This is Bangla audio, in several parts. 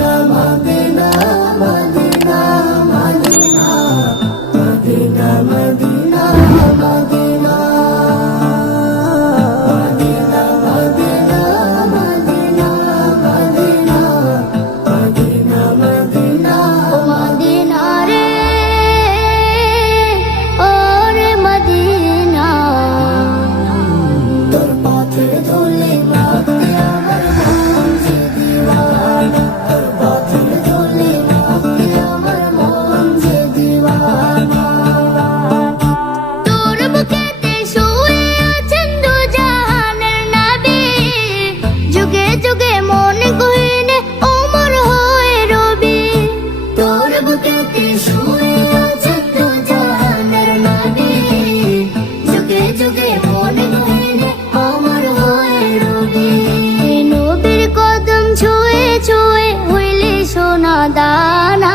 মদিনা মদিনা মদিনা মদিনা মদিনা মদিনা মদিনা মদিনা মদিনা মদিনা মদিনা মদিনা ও মদিনা রে ও রে মদিনা তোর পথে ধুলি মাখতে আমার মন যে দিওয়ানা তোর পথে ধুলি মাখতে আমার মন যে দিওয়ানা তোর বুকেতে শুয়ে আছেন দু জাহানের নবী যুগে যুগে মন গহিনে ওমর হয়ে রবি তোর বুকেতে শুয়ে আছেন দু জাহানের নবী যুগে যুগে মন গহিনে অমর হয়ে রবি নবীর কদম ছুঁয়ে ছুঁয়ে হইলে সোনা দানা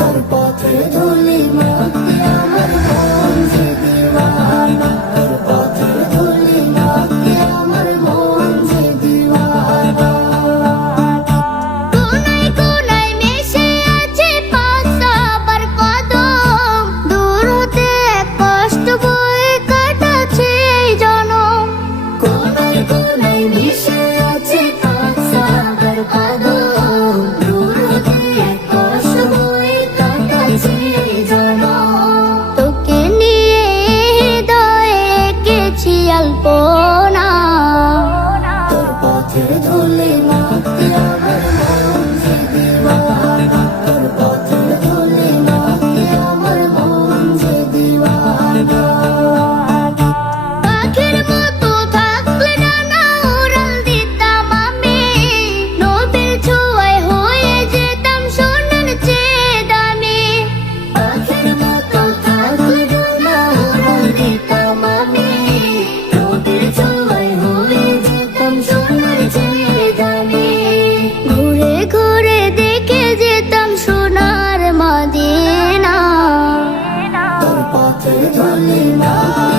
তোর পথে ধুলি মাখতে আমার মন যে দিওয়ানা তোর পথে ধুলি মাখতে আমার মন যে দিওয়ানা কোনায় কোনায় মিশে আছে পাক সাহাবার কদম দূর হতে এক কষ্ট বয়ে কাটাচ্ছে এই জনম কোনায় কোনায় মিশে আছে পাক সাহাবার কদম দূর হতে এক কষ্ট বয়ে কাটাচ্ছে জনম তোকে নিয়ে হৃদয়ে এঁকেছি আলপনা তোর পথে ধুলি মাখতে আমার মন যে দিওয়ানা তোর পথে ধুলি মাখতে আমার মন যে দিওয়ানা পাখির মতো থাকলে ডানা উড়াল দিতাম আমি নবীর ছোঁয়ায় হয়ে যেতাম সোনার চেয়ে দামি পাখির মতো থাকলে ডানা উড়াল দিতাম আমি তোদের ছোঁয়ায় হয়ে যেতাম সোনার চেয়ে দামি ঘুরে ঘুরে দেখে যেতাম সোনার মদিনা তোর পথে ধুলি মাখতে